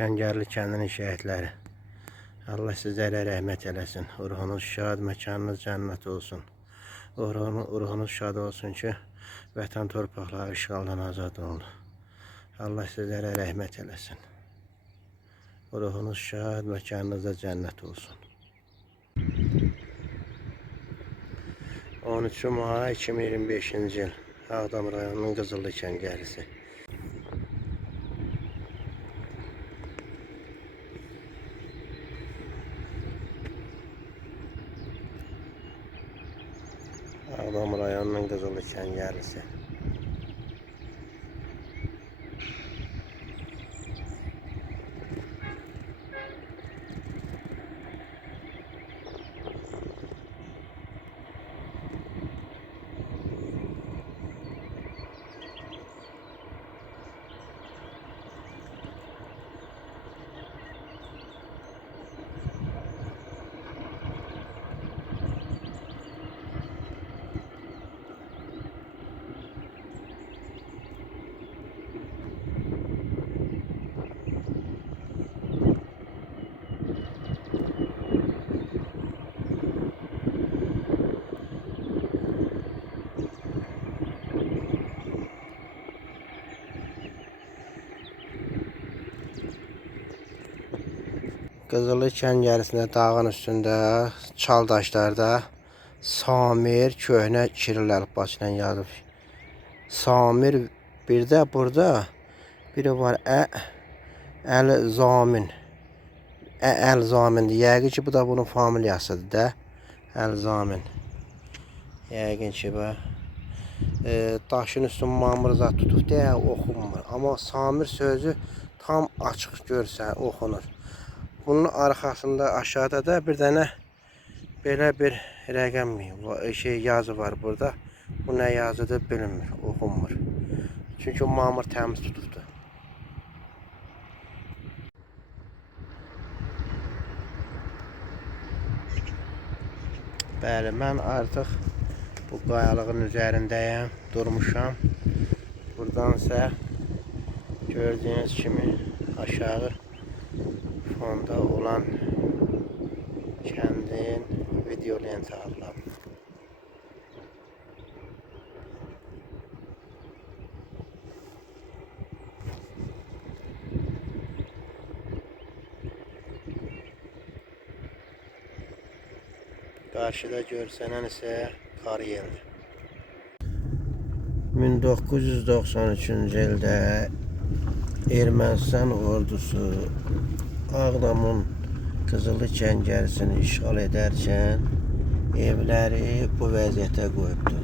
Kəngərli kəndinin şəhidləri. Allah sizlərə rəhmət eləsin. Ruhunuz şad, məkanınız cənnət olsun. Ruhunuz şad olsun ki, vətən torpaqları işğaldan azad oldu. Allah sizlərə rəhmət eləsin. Ruhunuz şad, məkanınızda cənnət olsun. 13 may 2025-ci il Ağdam rayonunun Qızıllı Kəngərlisi. Ağdam rayonunun Qızıllı Kəngərlisi. Qızıllı Kəngərisində dağın üstündə, çaldaşlarda Samir köhnə Kiril əlifbası ilə yazıb. Samir, bir də burada biri var Əl-Zamin. Əl-Zamindir. Yəqin ki, bu da bunun familiyasıdır da. Əl-Zamin. Yəqin ki, daşın üstün mamırza tutub deyə oxunmur. Amma Samir sözü tam açıq görsə oxunur. Bunun arxasında aşağıda da bir dənə belə bir rəqəm yazı var burada. Bu nə yazıdır bilinmir, oxunmur. Çünki mamır təmiz tutubdur. Bəli, mən artıq bu qayalığın üzərindəyəm, durmuşam. Buradan isə gördüyünüz kimi aşağı fonda olan kəndin video lenti aldım. Qarşıda görsənən isə Kariyeldir. 1993-cü ildə Ermənistan ordusu Ağdamın Qızıllı Kəngərisini işğal edərkən evləri bu vəziyyətə qoyubdur.